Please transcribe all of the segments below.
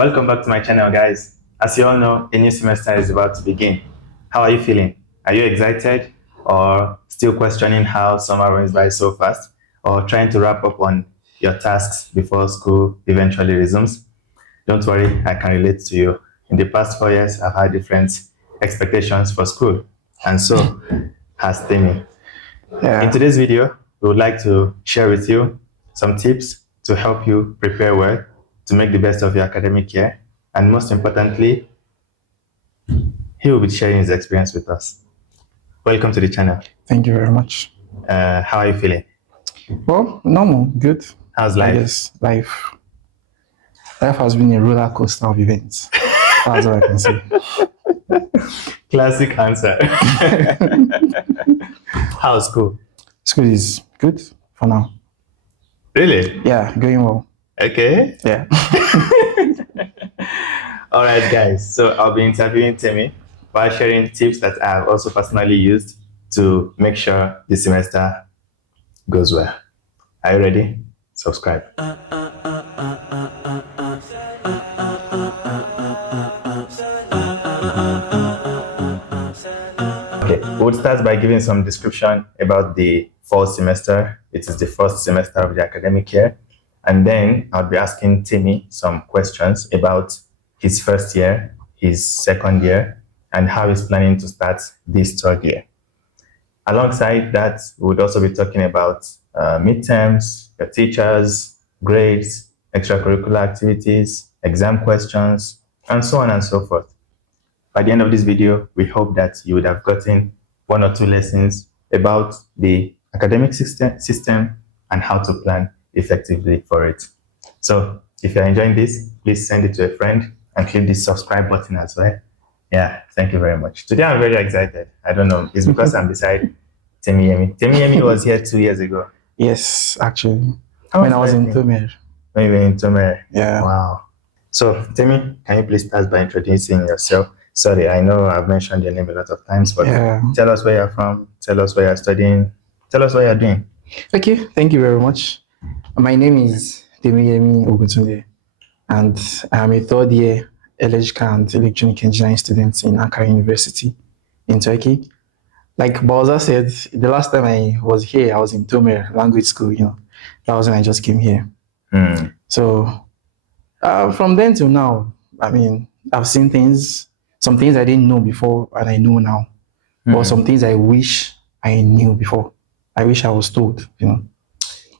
Welcome back to my channel, guys. As you all know, a new semester is about to begin. How are you feeling? Are you excited or still questioning how summer runs by so fast, or trying to wrap up on your tasks before school eventually resumes? Don't worry, I can relate to you. In the past 4 years, I've had different expectations for school, and so has Temi. In today's video, we would like to share with you some tips to help you prepare well to make the best of your academic year, and most importantly, he will be sharing his experience with us. Welcome to the channel. Thank you very much. How are you feeling? Well, normal, good. How's life? Yes, life has been a roller coaster of events. That's all I can say. Classic answer. How's school? School is good for now. Really? Yeah, going well. Okay. Yeah. All right, guys. So I'll be interviewing Temi while sharing tips that I have also personally used to make sure this semester goes well. Are you ready? Subscribe. Okay, we'll start by giving some description about the fall semester. It is the first semester of the academic year. And then I'll be asking Temi some questions about his first year, his second year, and how he's planning to start this third year. Alongside that, we would also be talking about midterms, your teachers, grades, extracurricular activities, exam questions, and so on and so forth. By the end of this video, we hope that you would have gotten 1 or 2 lessons about the academic system and how to plan effectively for it. So if you're enjoying this, please send it to a friend and click the subscribe button as well. Yeah, thank you very much. Today I'm very excited. I don't know, it's because I'm beside Temiyemi. Temiyemi was here 2 years ago. Yes, actually. When I was in Turkish. When you were in Turkish. Yeah. Wow. So Temi, can you please start by introducing yourself? Sorry, I know I've mentioned your name a lot of times, but tell us where you're from, tell us where you're studying, tell us what you're doing. Okay, thank you very much. My name is Temiyemi Ogutunde, and I'm a third year electrical and electronic engineering student in Ankara University in Turkey. Like Baozar said, the last time I was here, I was in Tomer language school, that was when I just came here. So from then till now, I mean, I've seen some things I didn't know before and I know now, or some things I wish I knew before. I wish I was told,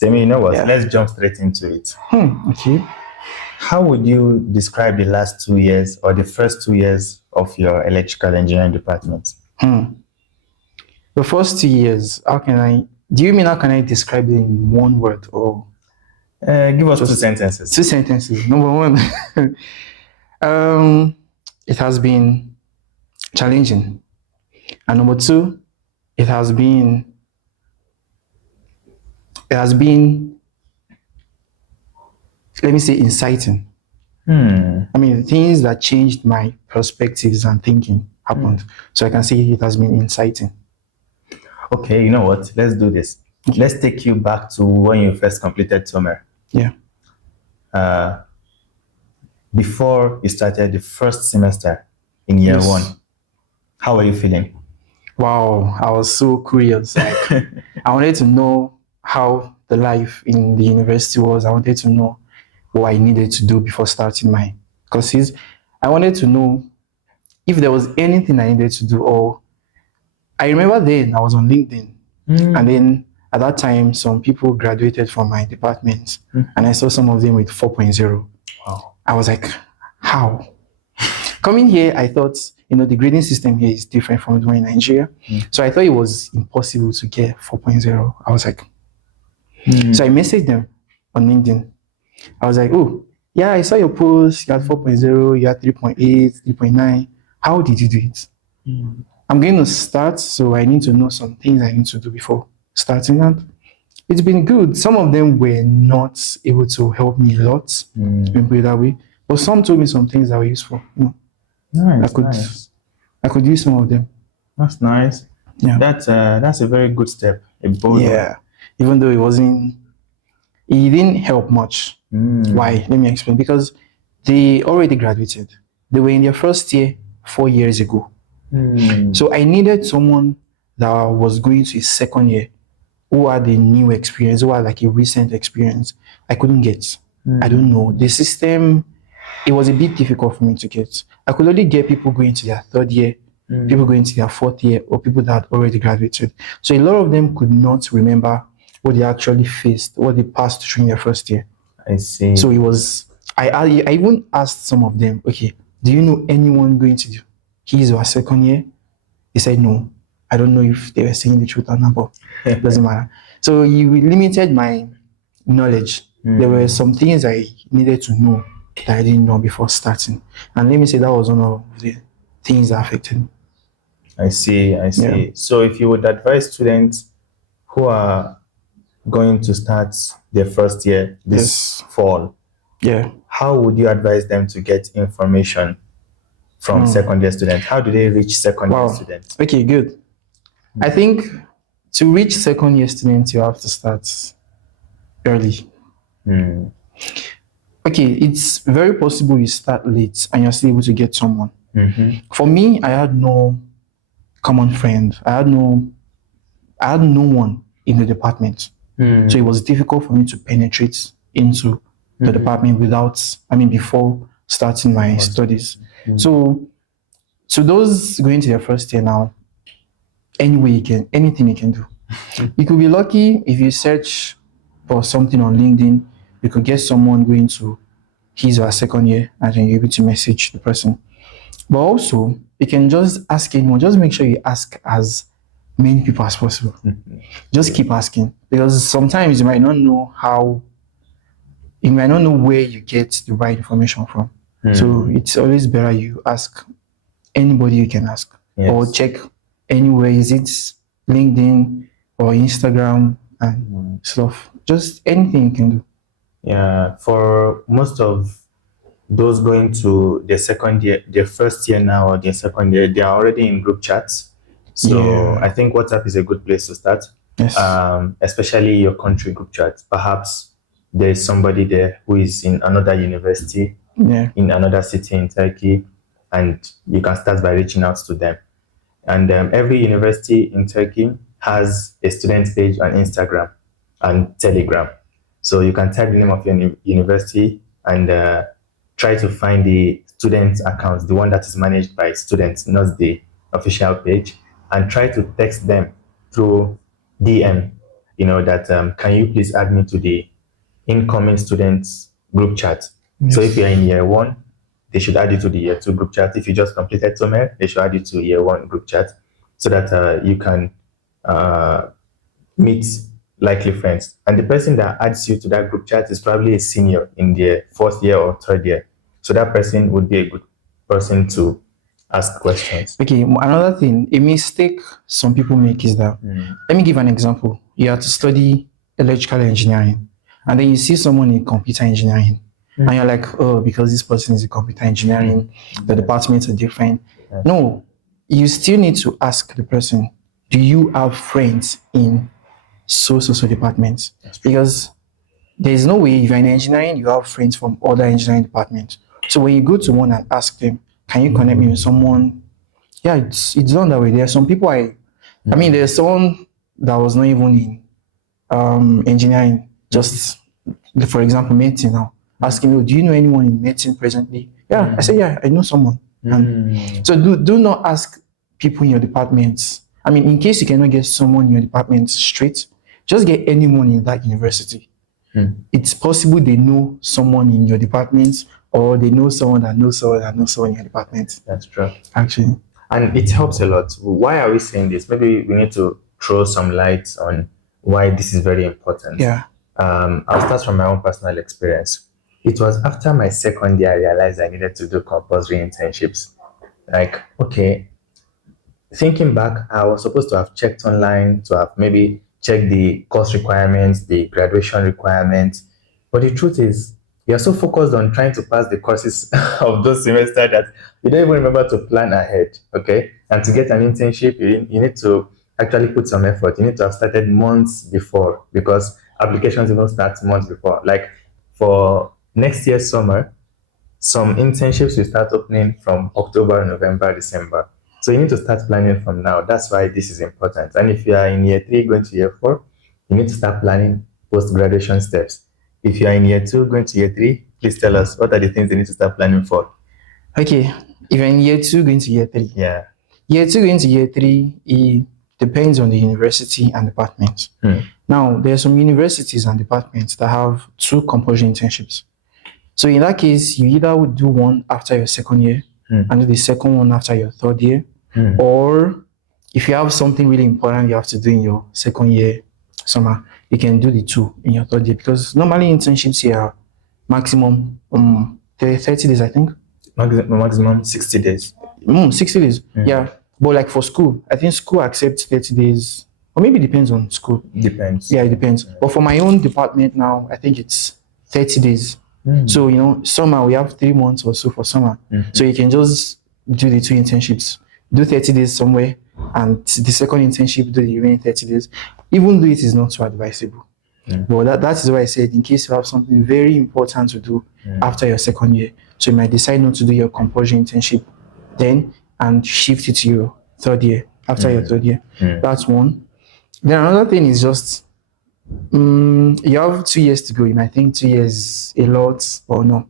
Temi, you know what? Yeah. Let's jump straight into it. Okay. How would you describe the last 2 years or the first 2 years of your electrical engineering department? The first 2 years, do you mean how can I describe it in one word or? Give us 2 sentences. 2 sentences. Number 1, it has been challenging. And number 2, it has been, let me say, inciting. I mean, things that changed my perspectives and thinking happened. So I can say it has been inciting. Okay, you know what? Let's do this. Let's take you back to when you first completed summer. Yeah. Before you started the first semester in year 1, how were you feeling? Wow, I was so curious. Like, I wanted to know how the life in the university was. I wanted to know what I needed to do before starting my courses. I wanted to know if there was anything I needed to do. Or I remember then I was on LinkedIn, and then at that time some people graduated from my department, and I saw some of them with 4.0. Wow. I was like, how? Coming here, I thought, the grading system here is different from the one in Nigeria. So I thought it was impossible to get 4.0. I was like, so I messaged them on LinkedIn. I was like, oh, yeah, I saw your post. You had 4.0, you had 3.8, 3.9. How did you do it? I'm going to start, so I need to know some things I need to do before starting that. It's been good. Some of them were not able to help me a lot, let me put it that way. But some told me some things that were useful. Nice, I could use some of them. That's nice. Yeah. That's a very good step. A bold one. Even though it didn't help much. Why? Let me explain. Because they already graduated. They were in their first year 4 years ago. So I needed someone that was going to his second year who had a new experience, who had like a recent experience. I couldn't get. I don't know. The system, it was a bit difficult for me to get. I could only get people going to their third year, people going to their fourth year, or people that had already graduated. So a lot of them could not remember what they actually faced, what they passed during their first year. I see. So it was, I even asked some of them, okay, do you know anyone going to do his or her second year? They said no. I don't know if they were saying the truth or not, but it doesn't matter. So you limited my knowledge. There were some things I needed to know that I didn't know before starting. And let me say that was one of the things that affected me. I see. Yeah. So if you would advise students who are going to start their first year this fall, Yeah. how would you advise them to get information from second year students? How do they reach second year Wow. students? Okay, good. I think to reach second year students, you have to start early. Okay, it's very possible you start late and you're still able to get someone. For me, I had no common friend. I had no one in the department. So it was difficult for me to penetrate into the department before starting my studies. So to those going to their first year now, anything you can do. You could be lucky if you search for something on LinkedIn, you could get someone going to his or her second year and then you're able to message the person. But also, you can just ask anyone, just make sure you ask as many people as possible. Just keep asking because sometimes you might not know where you get the right information from. So it's always better you ask anybody you can ask or check anywhere. Is it LinkedIn or Instagram and stuff? Just anything you can do. Yeah, for most of those going to their second year, their first year now or their second year, they are already in group chats. So I think WhatsApp is a good place to start. Yes. Especially your country group chat. Perhaps there's somebody there who is in another university, in another city in Turkey, and you can start by reaching out to them. And every university in Turkey has a student page on Instagram and Telegram. So you can type the name of your university and try to find the student account, the one that is managed by students, not the official page, and try to text them through DM, that can you please add me to the incoming students group chat. So if you're in year one, they should add you to the year two group chat. If you just completed summer, they should add you to year one group chat so that you can meet likely friends. And the person that adds you to that group chat is probably a senior in their fourth year or third year. So that person would be a good person to ask questions. Okay, another thing, a mistake some people make is that, let me give an example. You have to study electrical engineering, and then you see someone in computer engineering, and you're like, oh, because this person is in computer engineering, the departments are different. No, you still need to ask the person, do you have friends in so departments? Because there's no way if you're in engineering, you have friends from other engineering departments. So when you go to one and ask them, can you connect me with someone? Yeah, it's done that way. There are some people there's someone that was not even in engineering, just for example, medicine now, asking me, do you know anyone in medicine presently? Yeah, I said, yeah, I know someone. So do not ask people in your departments. In case you cannot get someone in your department straight, just get anyone in that university. It's possible they know someone in your department or they know someone that knows someone that knows someone in your department. That's true. Actually. And it helps a lot. Why are we saying this? Maybe we need to throw some light on why this is very important. Yeah. I'll start from my own personal experience. It was after my second year I realized I needed to do compulsory internships. Like, okay, thinking back, I was supposed to have checked online, to have maybe checked the course requirements, the graduation requirements. But the truth is, you're so focused on trying to pass the courses of those semesters that you don't even remember to plan ahead, okay? And to get an internship, you need to actually put some effort. You need to have started months before because applications even start months before. Like for next year's summer, some internships will start opening from October, November, December. So you need to start planning from now. That's why this is important. And if you are in year 3 going to year 4, you need to start planning post-graduation steps. If you are in year 2 going to year 3, please tell us what are the things you need to start planning for. Okay, if you're in year 2 going to year 3. Yeah. Year 2 going to year 3, it depends on the university and department. Now, there are some universities and departments that have 2 compulsory internships. So in that case, you either would do one after your second year and do the second one after your third year, or if you have something really important you have to do in your second year summer, you can do the 2 in your third year, because normally internships here are maximum 30 days, I think. Maximum 60 days. 60 days, yeah. But like for school, I think school accepts 30 days, or maybe it depends on school. Depends. Yeah, it depends. But for my own department now, I think it's 30 days. So, you know, summer, we have 3 months or so for summer. So you can just do the 2 internships, do 30 days somewhere, and the second internship, do the remaining 30 days, even though it is not so advisable. But that is why I said, in case you have something very important to do after your second year, so you might decide not to do your compulsory internship then and shift it to your third year, after your third year. That's one. Then another thing is just, you have 2 years to go. You might think 2 years a lot, or no.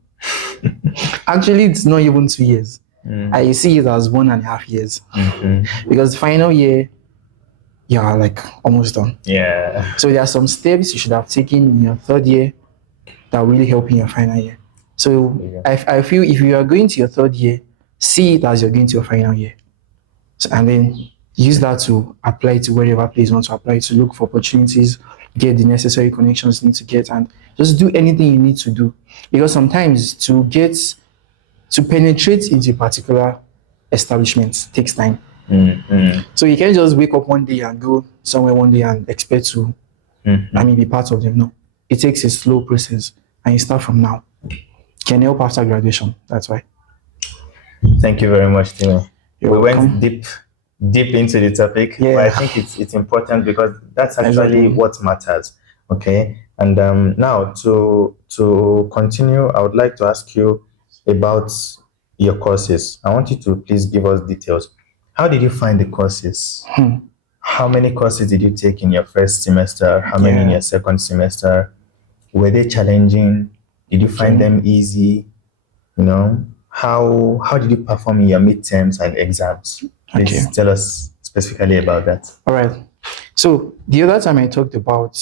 Actually, it's not even 2 years. I see it as 1.5 years. Because the final year, you are like almost done. Yeah. So there are some steps you should have taken in your third year that will really help in your final year. So I feel if you are going to your third year, see it as you're going to your final year. So, and then use that to apply to wherever place you want to apply, to look for opportunities, get the necessary connections you need to get, and just do anything you need to do. Because sometimes to penetrate into a particular establishment takes time. So you can't just wake up one day and go somewhere one day and expect to be part of them. No, it takes a slow process, and you start from now. Can help after graduation. That's why. Thank you very much, Timmy. You're We welcome. went deep into the topic, Yeah. but I think it's important because that's actually what matters. Okay, and now to continue, I would like to ask you about your courses. I want you to please give us details. How did you find the courses? How many courses did you take in your first semester? How many in your second semester? Were they challenging? Did you find them easy? You know, how did you perform in your midterms and exams? Please tell us specifically about that. All right. So the other time I talked about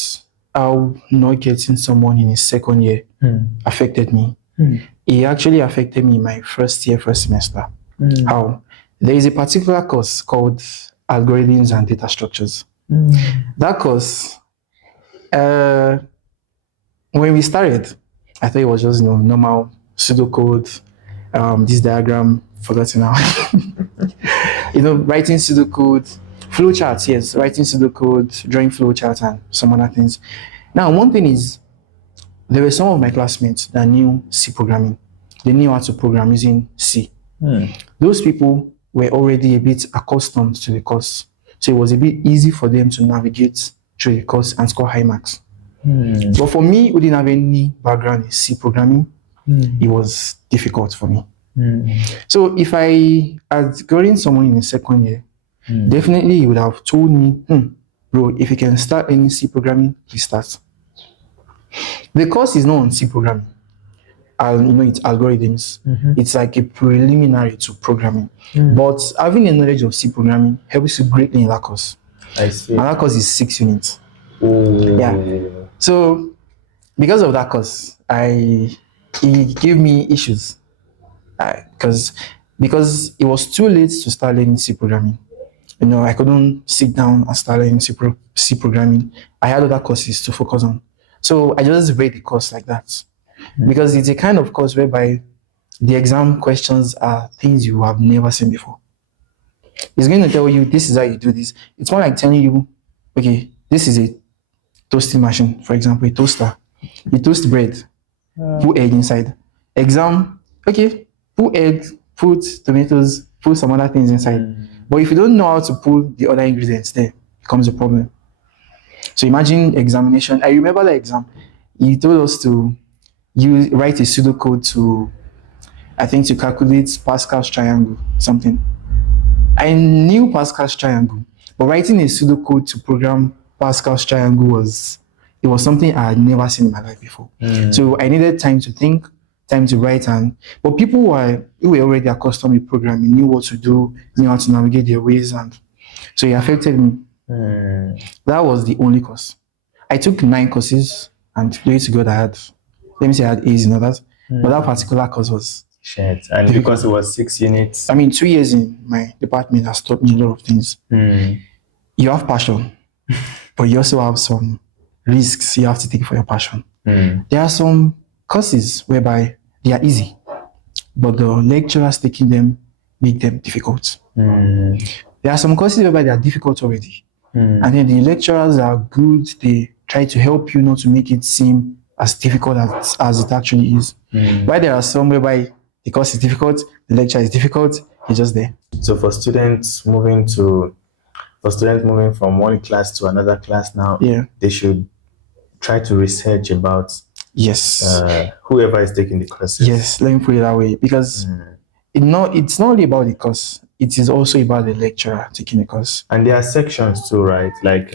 how not getting someone in his second year affected me. It actually affected me in my first semester. How? There is a particular course called Algorithms and Data Structures. That course, when we started, I thought it was just normal pseudocode, this diagram, forgotten now. Writing pseudocode, flowcharts, yes, writing pseudocode, drawing flowcharts, and some other things. Now, one thing is, there were some of my classmates that knew C programming. They knew how to program using C. Those people were already a bit accustomed to the course. So it was a bit easy for them to navigate through the course and score high marks. But for me, who didn't have any background in C programming, it was difficult for me. So if I had gotten someone in the second year, definitely he would have told me, bro, if you can start any C programming, please start. The course is not on C programming. It's algorithms. It's like a preliminary to programming. But having a knowledge of C programming helps you greatly in that course. I see. And that course is 6 units. Yeah. So because of that course, it gave me issues. Because it was too late to start learning C programming. I couldn't sit down and start learning C programming. I had other courses to focus on. So I just read the course like that. Because it's a kind of course whereby the exam questions are things you have never seen before. It's going to tell you, this is how you do this. It's more like telling you, okay, this is a toasting machine, for example, a toaster. You toast bread, put egg inside. Exam, okay, put egg, put tomatoes, put some other things inside. But if you don't know how to put the other ingredients there, it becomes a problem. So imagine examination. I remember the exam. He told us to write a pseudocode to I think to calculate Pascal's triangle, something. I knew Pascal's triangle, but writing a pseudocode to program Pascal's triangle was something I had never seen in my life before. So I needed time to think, time to write, but people who were already accustomed with programming knew what to do, knew how to navigate their ways, and so it affected me. That was the only course. I took 9 courses, and glory to God, I had A's in others, but that particular course was shit. And difficult. Because it was 6 units. I mean, 2 years in my department has taught me a lot of things. You have passion, but you also have some risks you have to take for your passion. There are some courses whereby they are easy, but the lecturers taking them make them difficult. There are some courses whereby they are difficult already, and then the lecturers are good. They try to help you not to make it seem as difficult as it actually is. While there are some whereby the course is difficult, the lecture is difficult, you're just there. So for students moving from one class to another class now, they should try to research about whoever is taking the courses. Yes, let me put it that way, because it's not only about the course, it is also about the lecturer taking the course. And there are sections too, right? Like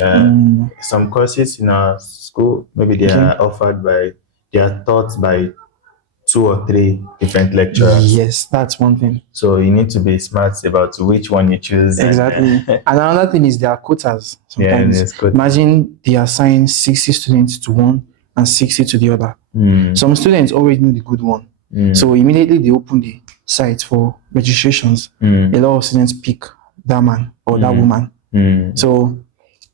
some courses in our school, maybe they are taught by 2 or 3 different lecturers. Yes, that's one thing. So you need to be smart about which one you choose. Exactly. And another thing is there are quotas. Sometimes. Imagine they assign 60 students to one and 60 to the other. Some students already know the good one. So immediately they open the site for registrations. A lot of students pick that man or that woman. So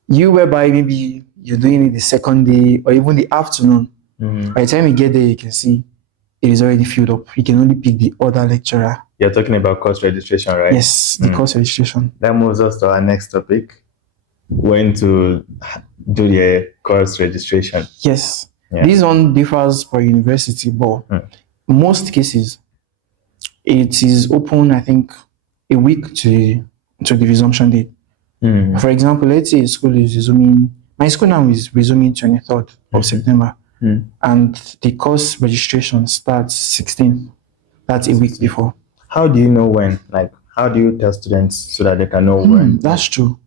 you whereby maybe you're doing it the second day or even the afternoon, by the time you get there, you can see it is already filled up. You can only pick the other lecturer. You're talking about course registration, right? Yes, the course registration. That moves us to our next topic. When to do the course registration. Yes. This one differs per university, but most cases, it is open, I think, a week to the resumption date. For example, let's say a school is resuming, my school now is resuming 23rd of September. And the course registration starts 16th. That's a week before. How do you know when? Like, how do you tell students so that they can know when? That's true.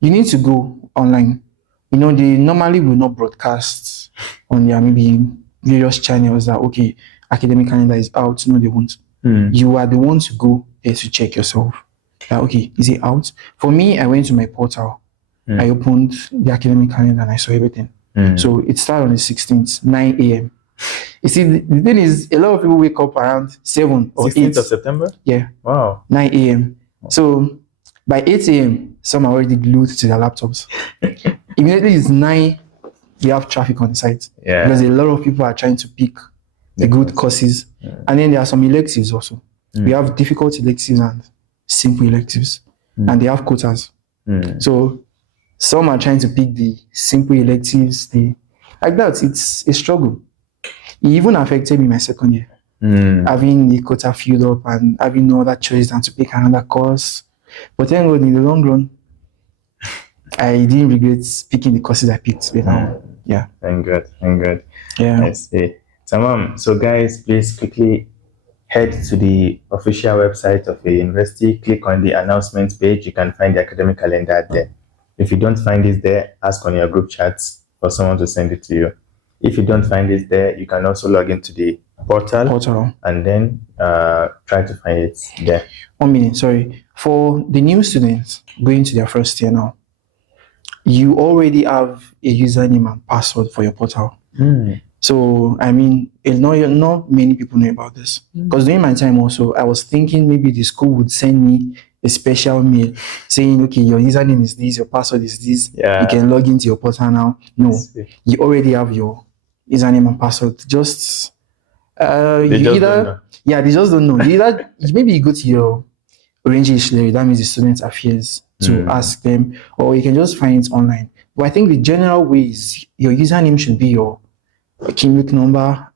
You need to go online. They normally will not broadcast on their maybe various channels that, okay, academic calendar is out. No, they won't. You are the one to go there to check yourself. Okay, is it out? For me, I went to my portal. I opened the academic calendar and I saw everything. So it started on the 16th, 9 a.m. You see, the thing is, a lot of people wake up around 7 or 8. 16th of September? Yeah. Wow. 9 a.m. So by 8 a.m., some are already glued to their laptops. Immediately it's 9, we have traffic on the site. Because a lot of people are trying to pick the good courses. And then there are some electives also. We have difficult electives and simple electives. And they have quotas. So some are trying to pick the simple electives. Like that, it's a struggle. It even affected me my second year. Having the quota filled up and having no other choice than to pick another course. But thank God, in the long run, I didn't regret picking the courses I picked. Yeah. Thank God. Yeah. I see. So guys, please quickly head to the official website of a university, click on the announcements page. You can find the academic calendar there. If you don't find it there, ask on your group chats for someone to send it to you. If you don't find it there, you can also log into the portal. And then try to find it there. 1 minute, sorry. For the new students going to their first year now, you already have a username and password for your portal. So, I mean, not many people know about this. Because during my time also, I was thinking maybe the school would send me a special mail saying, okay, your username is this, your password is this. You can log into your portal now. No, you already have your username and password. Just, they just don't know. Maybe you go to your Orange Dictionary, that means the student affairs, to ask them, or you can just find it online. But I think the general way is your username should be your Kimlik number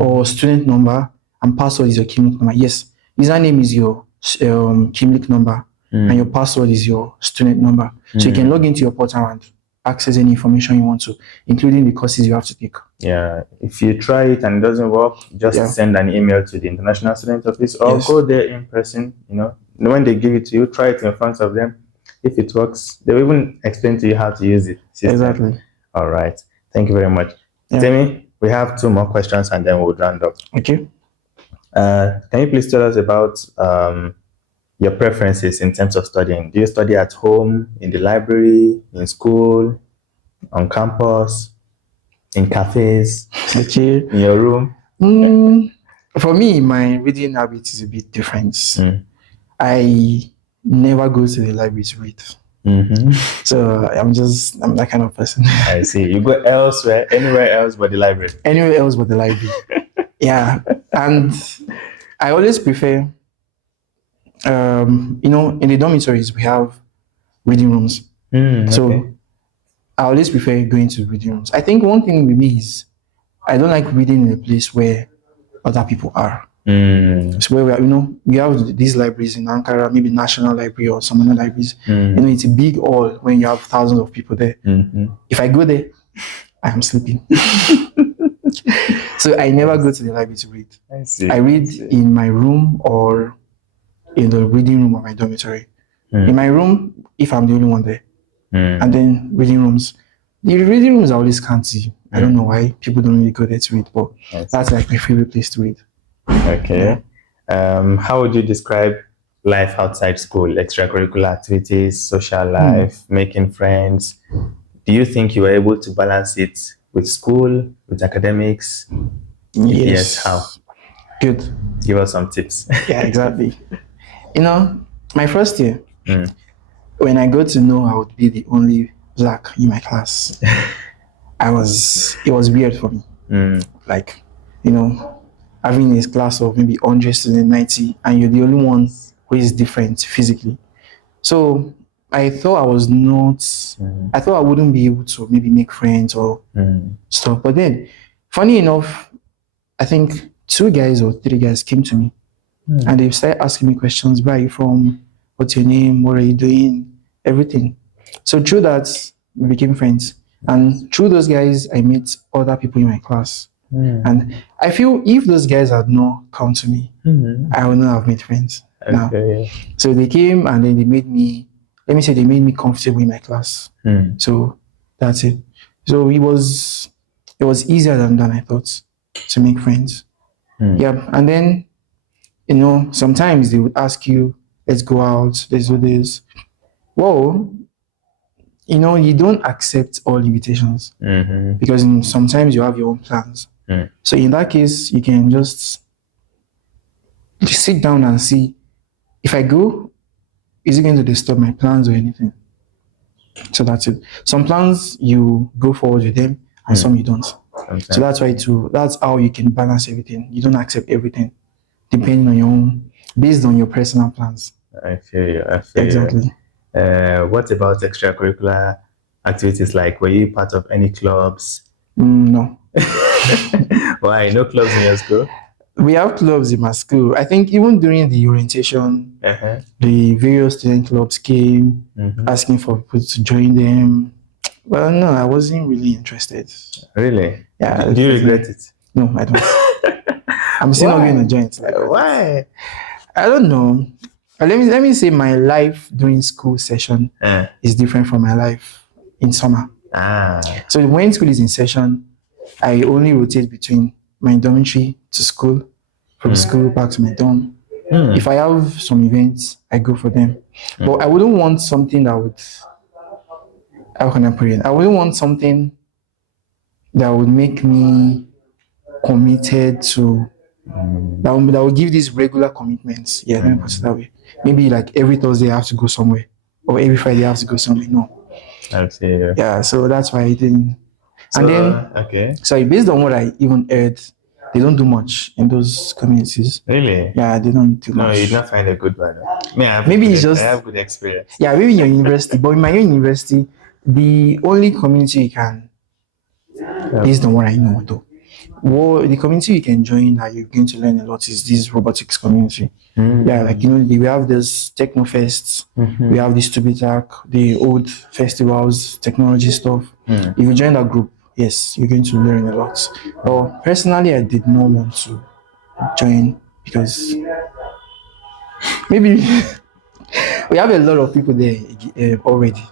or student number, and password is your Kimlik number. Yes, username is your Kimlik number, and your password is your student number. So you can log into your portal and access any information you want to, including the courses you have to take. Yeah, if you try it and it doesn't work, just send an email to the International Student Office or go there in person. When they give it to you, try it in front of them. If it works, they'll even explain to you how to use it. Exactly. All right. Thank you very much. Temi, we have 2 more questions and then we'll round up. Okay. Can you please tell us about your preferences in terms of studying? Do you study at home, in the library, in school, on campus, in cafes, Okay. in your room? For me, my reading habit is a bit different. I never go to the library to read. So I'm that kind of person. I see. You go elsewhere, anywhere else but the library. Anywhere else but the library. Yeah. And I always prefer, in the dormitories, we have reading rooms. So I always prefer going to reading rooms. I think one thing with me is I don't like reading in a place where other people are. So where we have these libraries in Ankara, maybe National Library or some other libraries. It's a big hall when you have thousands of people there. If I go there, I am sleeping. So I never go to the library to read. I read in my room or in the reading room of my dormitory. In my room, if I'm the only one there. And then reading rooms. The reading rooms are always scanty. I don't know why people don't really go there to read, but that's like my favorite place to read. Okay. How would you describe life outside school, extracurricular activities, social life, making friends? Do you think you were able to balance it with school, with academics? Yes. How? Good. Give us some tips. Yeah, exactly. My first year, when I got to know I would be the only black in my class, it was weird for me. Like, having a class of maybe 100 students, 90, and you're the only one who is different physically. So I thought I thought I wouldn't be able to maybe make friends or stuff. But then, funny enough, I think 2 guys or 3 guys came to me and they started asking me questions. Where are you from? What's your name? What are you doing? Everything. So through that, we became friends. And through those guys, I met other people in my class. And I feel if those guys had not come to me, I would not have made friends. Now. So they came and then they made me comfortable in my class. So that's it. So it was easier than I thought to make friends. Yeah. And then, sometimes they would ask you, let's go out, let's do this. Well, you don't accept all invitations because sometimes you have your own plans. So in that case, you can just sit down and see, if I go, is it going to disturb my plans or anything? So that's it. Some plans you go forward with them and some you don't. So that's how you can balance everything. You don't accept everything depending on based on your personal plans. I feel you. Exactly. What about extracurricular activities? Like, were you part of any clubs? No. Why? No clubs in your school? We have clubs in my school. I think even during the orientation, the various student clubs came asking for people to join them. Well, no, I wasn't really interested. Really? Yeah. Do you regret it? No, I don't. I'm still not going to join it. Why? I don't know. Let me say my life during school session is different from my life in summer. So when school is in session, I only rotate between my dormitory to school, from school back to my dorm. If I have some events, I go for them. But I wouldn't want something that would, how can I put it? I wouldn't want something that would make me committed to, that would give these regular commitments. Yeah, let me put it that way. Maybe like every Thursday I have to go somewhere, or every Friday I have to go somewhere. No. Okay. Yeah, so that's why I didn't. And then, sorry, based on what I even heard, they don't do much in those communities. Really? Yeah, they don't do much. No, you did not find a good one. Maybe it's just, I have good experience. Yeah, maybe in your university, but in my own university, the only community you can, based on what I know though, Well, the community you can join that you're going to learn a lot is this robotics community. Yeah, like we have this techno fests, we have this Tubitak, the old festivals, technology stuff. If you join that group, yes, you're going to learn a lot. But personally, I did not want to join because maybe we have a lot of people there already.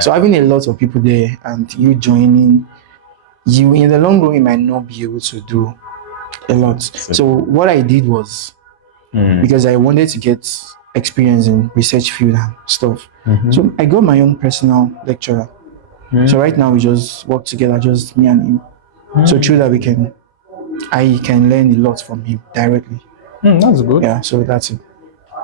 So having a lot of people there and you joining, you in the long run you might not be able to do a lot. So what I did was because I wanted to get experience in research field and stuff. So I got my own personal lecturer. So right now we just work together, just me and him. So through that I can learn a lot from him directly. That's good. Yeah, so that's it.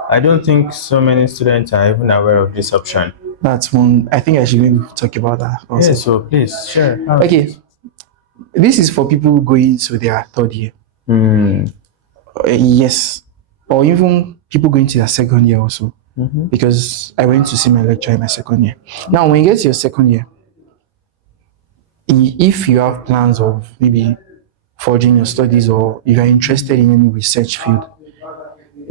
I don't think so many students are even aware of this option. That's one. I think I should maybe talk about that also. Yeah, so please share. Okay, this is for people going to their third year. Yes, or even people going to their second year also. Because I went to see my lecturer in my second year. Now, when you get to your second year, if you have plans of maybe forging your studies or if you're interested in any research field,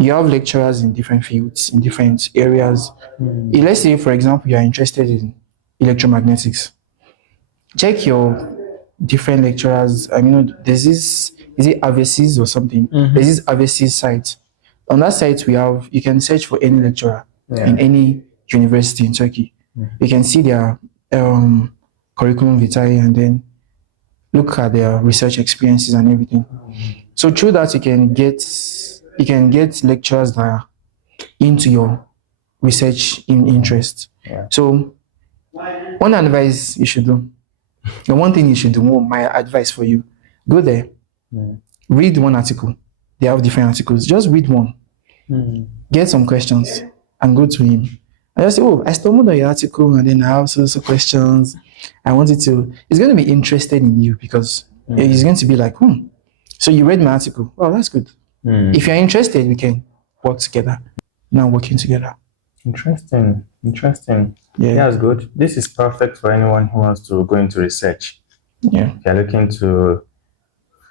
you have lecturers in different fields, in different areas. Let's say, for example, you're interested in electromagnetics. Check your different lecturers. I mean, there's this, is it Avesis or something? There's this Avesis site. On that site, you can search for any lecturer in any university in Turkey. You can see their curriculum vitae and then look at their research experiences and everything. So through that, you can get lecturers that are into your research interest. So one advice you should do, the one thing you should do, my advice for you, go there, read one article. They have different articles. Just read one, get some questions, and go to him. And just say, oh, I stumbled on your article, and then I have so questions. I wanted to. He's going to be interested in you because he's going to be like, so you read my article. Oh, that's good. If you're interested, we can work together. Now working together. Interesting. Yeah, that's good. This is perfect for anyone who wants to go into research. Yeah. If you're looking to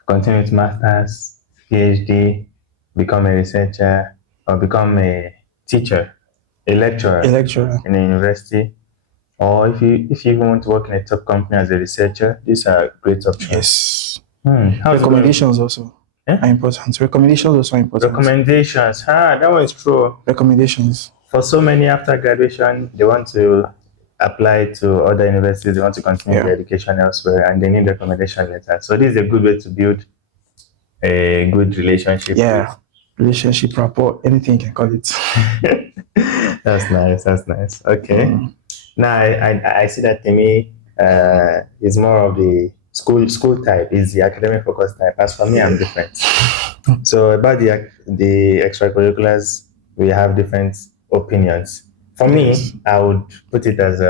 continue with masters, PhD, become a researcher, or become a teacher, a lecturer in a university, or if you even want to work in a top company as a researcher, these are great options. Yes. Recommendations also are important. Recommendations also are important. Recommendations. That one is true. Recommendations. For so many after graduation, they want to apply to other universities, they want to continue their education elsewhere, and they need recommendation letters. So this is a good way to build a good relationship. Yeah, relationship, rapport, anything you can call it. That's nice. Okay. Now I see that Temi is more of the school type, is the academic focus type. As for me, I'm different. So about the extracurriculars, we have different opinions. For me, I would put it as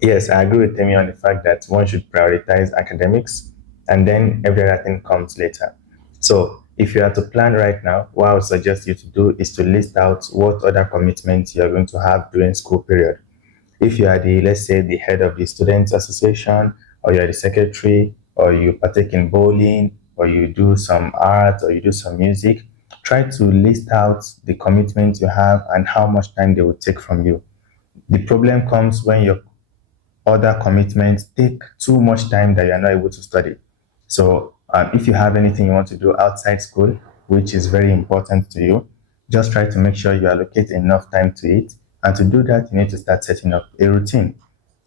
yes, I agree with Temi on the fact that one should prioritize academics and then every other thing comes later. So if you are to plan right now, what I would suggest you to do is to list out what other commitments you are going to have during school period. If you are let's say, the head of the students association, or you're the secretary, or you partake in bowling, or you do some art, or you do some music, try to list out the commitments you have and how much time they will take from you. The problem comes when your other commitments take too much time that you are not able to study. So if you have anything you want to do outside school, which is very important to you, just try to make sure you allocate enough time to it. And to do that, you need to start setting up a routine,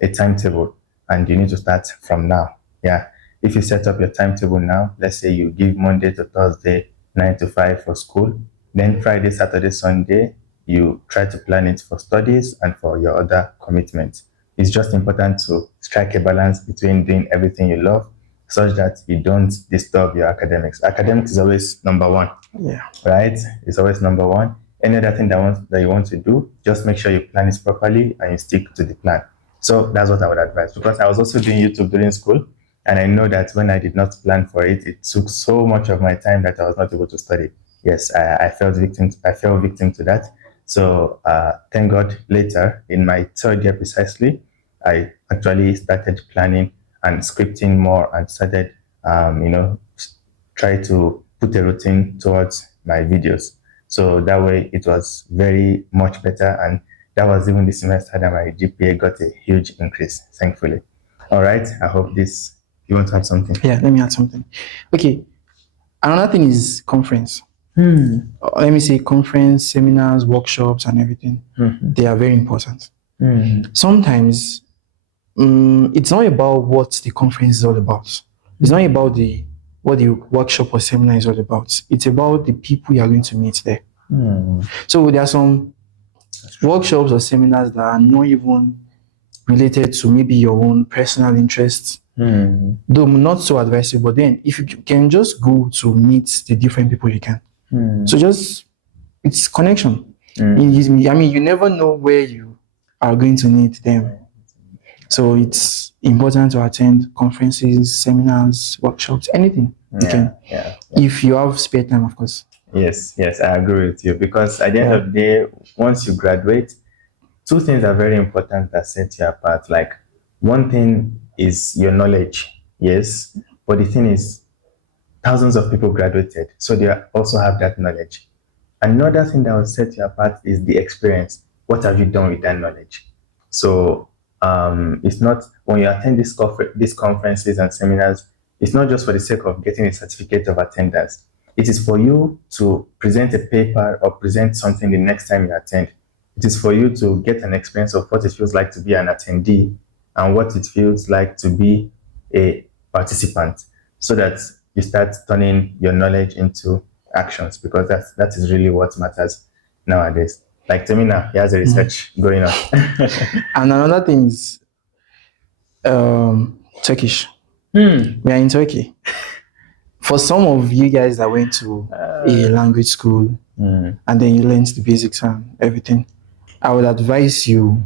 a timetable, and you need to start from now. Yeah. If you set up your timetable now, let's say you give Monday to Thursday, 9 to 5 for school, then Friday, Saturday, Sunday, you try to plan it for studies and for your other commitments. It's just important to strike a balance between doing everything you love such that you don't disturb your academics. Academics is always number one. Yeah. Right? It's always number one. Any other thing that you want to do, just make sure you plan it properly and you stick to the plan. So that's what I would advise, because I was also doing YouTube during school, and I know that when I did not plan for it, it took so much of my time that I was not able to study. Yes, I fell victim to that. So thank God later, in my third year precisely, I actually started planning and scripting more and started try to put a routine towards my videos. So that way it was very much better. And that was even the semester that my GPA got a huge increase, thankfully. All right. I hope you want to add something? Yeah, let me add something. Okay. Another thing is conference. Let me say conference, seminars, workshops, and everything. They are very important. Sometimes it's not about what the conference is all about. It's not about what the workshop or seminar is all about. It's about the people you are going to meet there. So there are some workshops or seminars that are not even related to maybe your own personal interests. Though not so advisable, but then if you can just go to meet the different people you can. So it's connection. You never know where you are going to meet them. So it's important to attend conferences, seminars, workshops, anything you can. If you have spare time, of course. Yes, I agree with you, because at the end of the day, once you graduate, two things are very important that set you apart. Like, one thing is your knowledge, yes, but the thing is, thousands of people graduated, so they also have that knowledge. Another thing that will set you apart is the experience. What have you done with that knowledge? So it's not, when you attend these conferences and seminars, it's not just for the sake of getting a certificate of attendance. It is for you to present a paper or present something the next time you attend. It is for you to get an experience of what it feels like to be an attendee and what it feels like to be a participant, so that you start turning your knowledge into actions, because that is really what matters nowadays. Like Temina, he has a research going on. And another thing is Turkish. We are in Turkey. For some of you guys that went to a language school and then you learned the basics and everything, I would advise you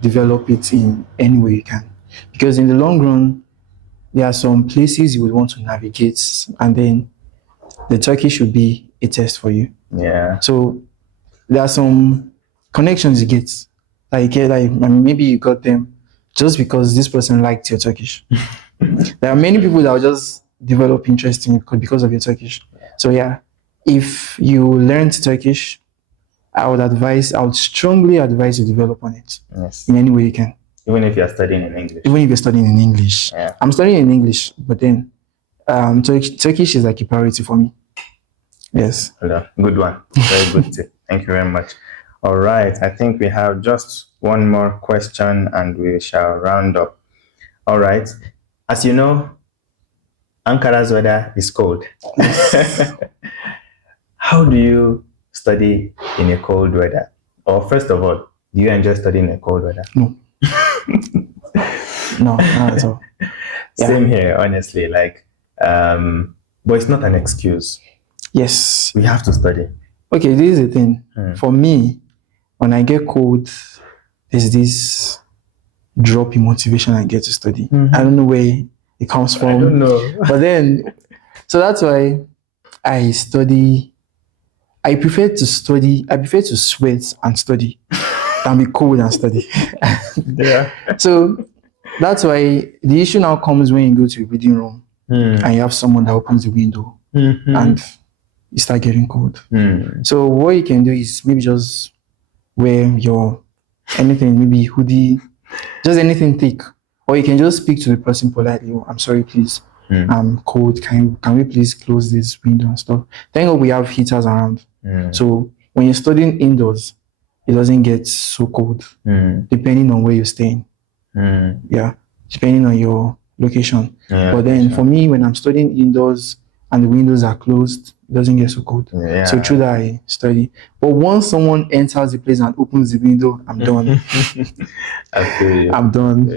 develop it in any way you can, because in the long run, there are some places you would want to navigate, and then the Turkish should be a test for you. Yeah. So there are some connections you get. Maybe you got them just because this person liked your Turkish. There are many people that will just develop interest in you because of your Turkish. So yeah, if you learned Turkish, I would strongly advise you develop on it. Yes. In any way you can. Even if you're studying in English. Even if you're studying in English. Yeah. I'm studying in English, but then Turkish is like a priority for me. Yes. Good one. Very good tip. Thank you very much. All right. I think we have just one more question and we shall round up. All right. As you know, Ankara's weather is cold. How do you study in a cold weather? Or first of all, do you enjoy studying in a cold weather? No. No, not at all. Yeah. Same here, honestly. But it's not an excuse. Yes. We have to study. Okay, this is the thing. For me, when I get cold, there's this drop in motivation I get to study. I don't know where it comes from. I don't know. But then, so that's why I study. I prefer to sweat and study than be cold and study. Yeah. So that's why the issue now comes when you go to a reading room and you have someone that opens the window and you start getting cold. So what you can do is maybe just wear your anything, maybe hoodie, just anything thick. Or you can just speak to the person politely. Oh, I'm sorry, please. I'm cold. Can we please close this window and stuff? Thank God we have heaters around. So when you're studying indoors, it doesn't get so cold, depending on where you're staying. Yeah, depending on your location. Yeah, but then for me, when I'm studying indoors and the windows are closed, it doesn't get so cold. Yeah. So through that I study. But once someone enters the place and opens the window, I'm done. I feel you. I'm done.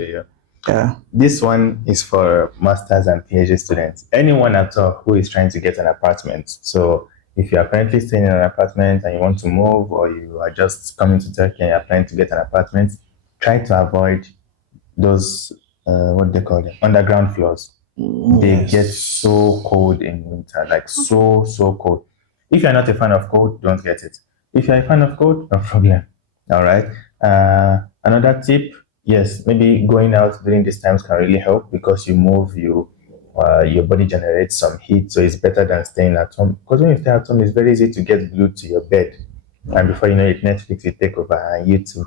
Yeah. This one is for masters and PhD students. Anyone at all who is trying to get an apartment. So if you are currently staying in an apartment and you want to move, or you are just coming to Turkey and you're planning to get an apartment, try to avoid those what they call them, underground floors. They get so cold in winter, like so cold. If you're not a fan of cold, don't get it. If you're a fan of cold, no problem. All right. Another tip, yes, maybe going out during these times can really help, because you move, you your body generates some heat, so it's better than staying at home. Because when you stay at home, it's very easy to get glued to your bed, and before you know it, Netflix will take over and YouTube.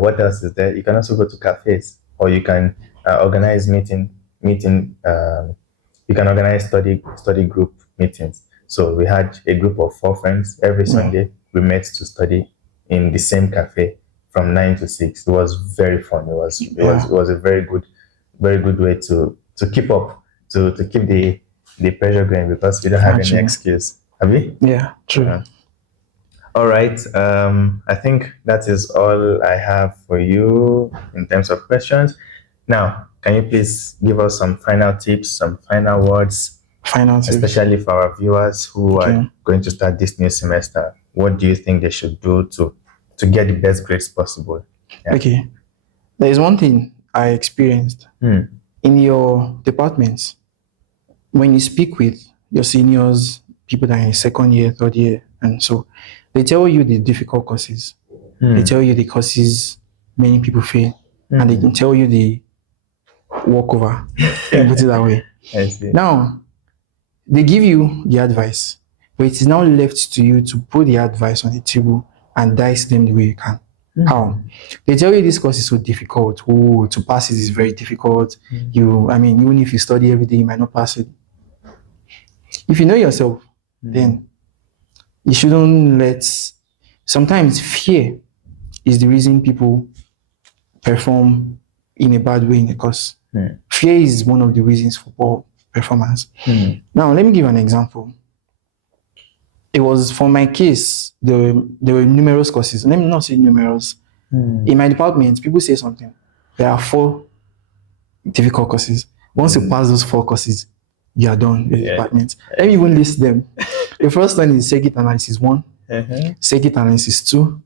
What else is there? You can also go to cafes, or you can organize meeting. You can organize study group meetings. So we had a group of 4 friends. Every Sunday we met to study in the same cafe from 9 to 6. It was very fun. It was a very good way to keep up, to keep the pressure going, because we don't have any excuse. Have we? Yeah, true. All right. I think that is all I have for you in terms of questions. Now, can you please give us some final tips, some final words, especially for our viewers who are going to start this new semester? What do you think they should do to get the best grades possible? Yeah. Okay. There is one thing I experienced in your departments. When you speak with your seniors, people that are in second year, third year, and so they tell you the difficult courses. They tell you the courses many people fail, and they can tell you the walkover. Put it that way. I see. Now, they give you the advice, but it is now left to you to put the advice on the table and dice them the way you can. How? They tell you this course is so difficult. Oh, to pass it is very difficult. Even if you study every day, you might not pass it. If you know yourself, then you shouldn't let. Sometimes fear is the reason people perform in a bad way in the course. Fear is one of the reasons for poor performance. Now, let me give an example. It was, for my case, there were numerous courses. Let me not say numerous. In my department, people say something. There are 4 difficult courses. Once you pass those 4 courses, you are done with the department. Let me even list them. The first one is circuit analysis 1, circuit analysis 2,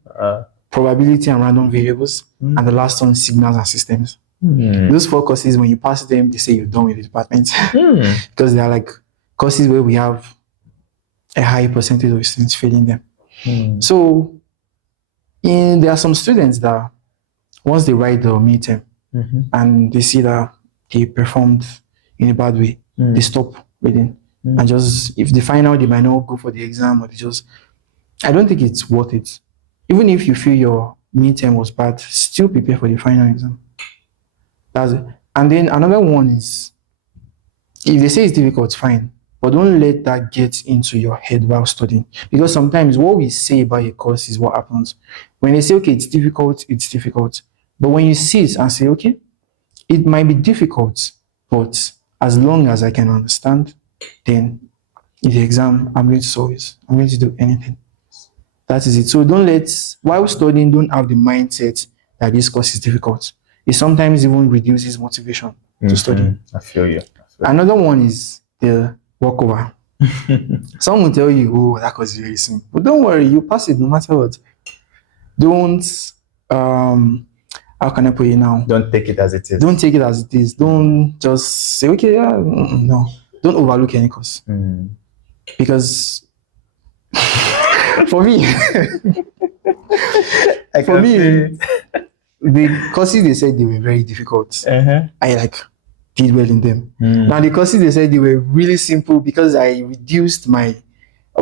probability and random variables, and the last one, signals and systems. Those 4 courses, when you pass them, they say you're done with the department. Because they are like courses where we have a high percentage of students failing them. So there are some students that once they write the midterm and they see that they performed in a bad way, they stop reading. And just, if the final, they might not go for the exam, or I don't think it's worth it. Even if you feel your midterm was bad, still prepare for the final exam. That's it. And then another one is, if they say it's difficult, fine. But don't let that get into your head while studying. Because sometimes what we say about a course is what happens. When they say, okay, it's difficult, it's difficult. But when you see it and say, okay, it might be difficult, but as long as I can understand, then in the exam, I'm going to solve it. I'm going to do anything. That is it. So while studying, don't have the mindset that this course is difficult. It sometimes even reduces motivation to study. I feel you. Another one is the walkover. Some will tell you, oh, that course is very simple. But don't worry, you pass it no matter what. Don't, how can I put it now? Don't take it as it is. Don't take it as it is. Don't just say, okay, yeah, no. Don't overlook any course. Because for me, the courses they said they were very difficult. I did well in them. Now the courses they said they were really simple because I reduced my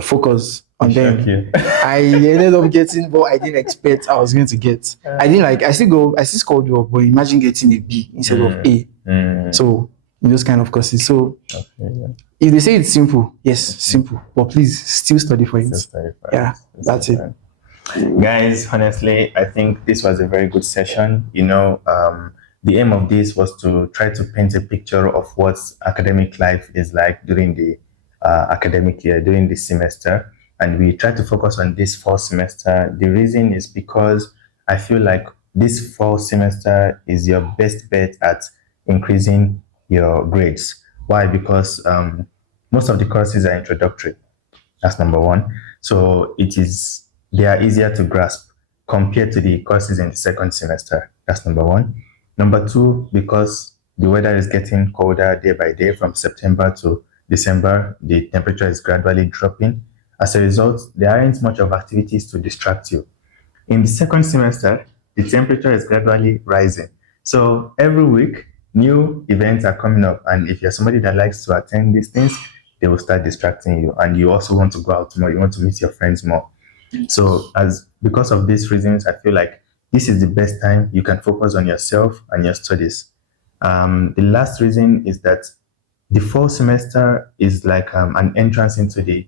focus on them. I ended up getting what I didn't expect I was going to get. I still scored well, but imagine getting a B instead of A. So in those kind of courses. So if they say it's simple, yes, simple. But please still study for it. That's it. Guys, honestly, I think this was a very good session. The aim of this was to try to paint a picture of what academic life is like during the academic year, during this semester. And we try to focus on this fall semester. The reason is because I feel like this fall semester is your best bet at increasing your grades. Why? Because most of the courses are introductory. That's number one. So they are easier to grasp compared to the courses in the second semester. That's number one. Number two, because the weather is getting colder day by day from September to December, the temperature is gradually dropping. As a result, there aren't much of activities to distract you. In the second semester, the temperature is gradually rising. So every week, new events are coming up, and if you're somebody that likes to attend these things, they will start distracting you, and you also want to go out more, you want to meet your friends more. So because of these reasons, I feel like this is the best time you can focus on yourself and your studies. The last reason is that the fall semester is like an entrance into the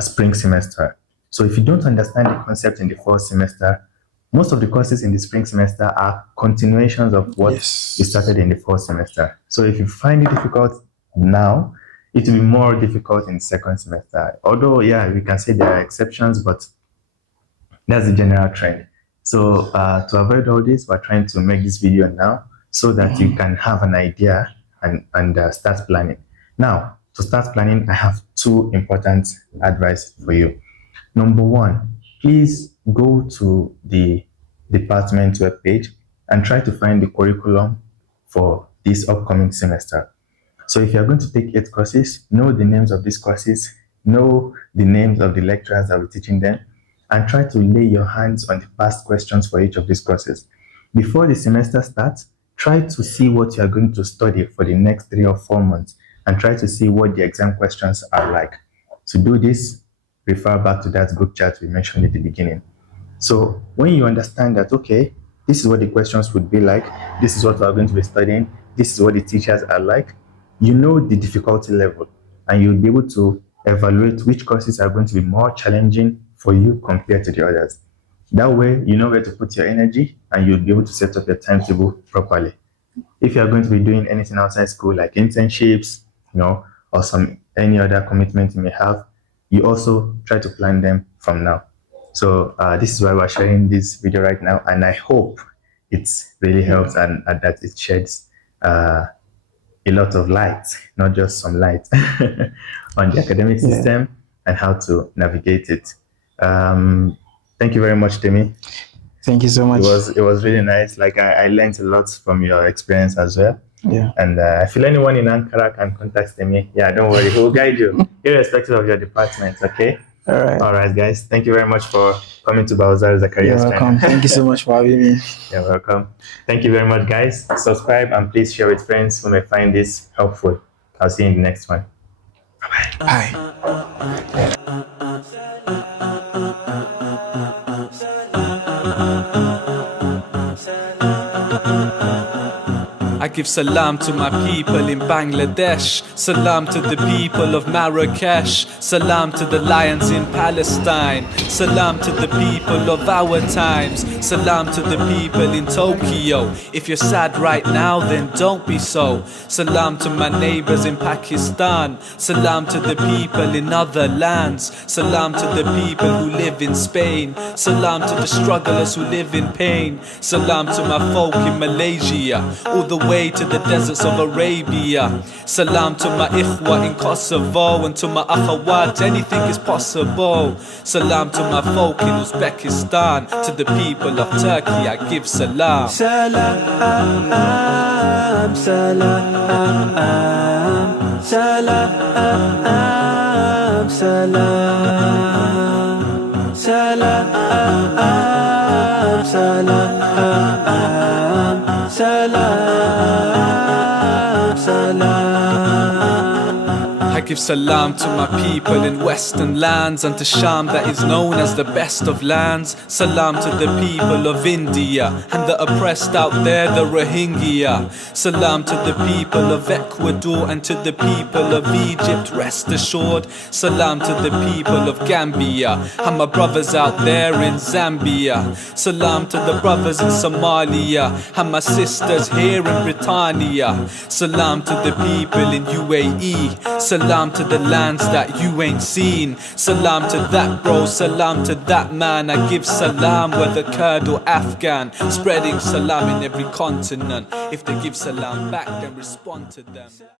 spring semester. So if you don't understand the concept in the fall semester, most of the courses in the spring semester are continuations of what you started in the fall semester. So if you find it difficult now, it will be more difficult in the second semester. Although, yeah, we can say there are exceptions, but that's the general trend. So to avoid all this, we're trying to make this video now so that you can have an idea and start planning. Now, to start planning, I have two important advice for you. Number one, please go to the department webpage and try to find the curriculum for this upcoming semester. So if you're going to take 8 courses, know the names of these courses, know the names of the lecturers that will be teaching them, and try to lay your hands on the past questions for each of these courses. Before the semester starts, try to see what you are going to study for the next 3 or 4 months and try to see what the exam questions are like. To do this, refer back to that group chat we mentioned at the beginning. So when you understand that, okay, this is what the questions would be like, this is what we are going to be studying, this is what the teachers are like, you know the difficulty level, and you'll be able to evaluate which courses are going to be more challenging for you compared to the others. That way, you know where to put your energy and you'll be able to set up your timetable properly. If you're going to be doing anything outside school, like internships, or any other commitment you may have, you also try to plan them from now. So this is why we're sharing this video right now, and I hope it really helps and that it sheds a lot of light, not just some light, on the academic system and how to navigate it. Thank you very much, Temi. Thank you so much. It was really nice. Like I learned a lot from your experience as well. Yeah. And if anyone in Ankara can contact me, don't worry, we'll guide you, irrespective of your department. Okay. All right, guys. Thank you very much for coming to Baozar Zakariyyah's You're welcome. channel. Thank you so much for having me. You're welcome. Thank you very much, guys. Subscribe and please share with friends who may find this helpful. I'll see you in the next one. Bye-bye. Bye. I give salam to my people in Bangladesh, salam to the people of Marrakesh, salam to the lions in Palestine, salam to the people of our times, salam to the people in Tokyo. If you're sad right now, then don't be so. Salam to my neighbors in Pakistan, salam to the people in other lands, salam to the people who live in Spain, salam to the strugglers who live in pain, salam to my folk in Malaysia, all the way to the deserts of Arabia. Salam to my ikhwa in Kosovo, and to my akhawat, anything is possible. Salam to my folk in Uzbekistan, to the people of Turkey I give salam. Salam, salam, salam, salam, salam, salam, salam, salam. I give salam to my people in western lands, and to Sham that is known as the best of lands. Salam to the people of India and the oppressed out there, the Rohingya. Salam to the people of Ecuador and to the people of Egypt, rest assured. Salam to the people of Gambia and my brothers out there in Zambia. Salam to the brothers in Somalia and my sisters here in Britannia. Salam to the people in UAE. Salam to the lands that you ain't seen. Salam to that bro, salam to that man. I give salam whether Kurd or Afghan, spreading salam in every continent. If they give salam back, then respond to them.